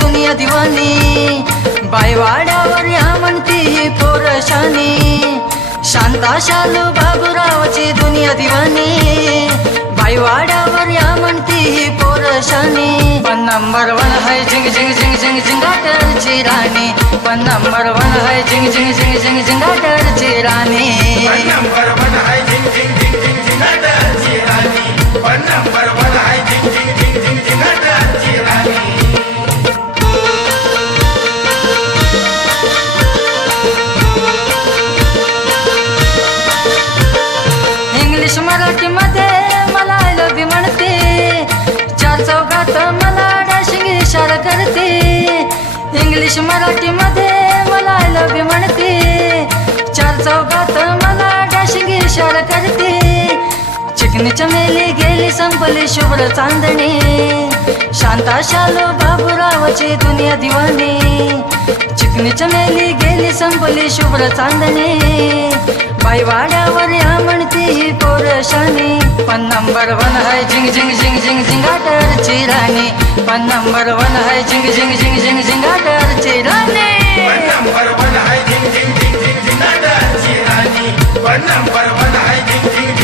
दुनिया दिवानी. बायवाड्यावर या म्हणती ही पोरशानी शांताशाल बाबूरावची दुनिया दिवानी. बायवाड्यावर या म्हणती ही पोरशानी पण नंबर वन है झिंग झिंग झिंग झिंग झिंगाटची राणी. पण नंबर वन है झिंग झिंग झिंग झिंग झिंगाट चार चौकात मला डॅशिंग इशारा करते. इंग्लिश मराठी मध्ये मला आय लव्ह यू म्हणते. चार चौकात मला डॅशिंग इशारा करते. चिकनी चमेली गेली संपली शुभ्र चांदणी. शांता शालो बाबूरावची दुनिया दिवाणी. चिकनी चमेली गेली संपली शुभ्र चांदणी. बाईवाड्यावर या म्हणते ही पोरशानी पण नंबर वन है झिंग झिंग झिंग झिंग झिंगाटरची राणी. पण नंबर वन है झिंग झिंग झिंग झिंग झिंगाटरची राणी. पण नंबर वन आहे झिंग झिंग झिंग झिंग झिंगाटची राणी. पण नंबर वन हाय झिंग झिंग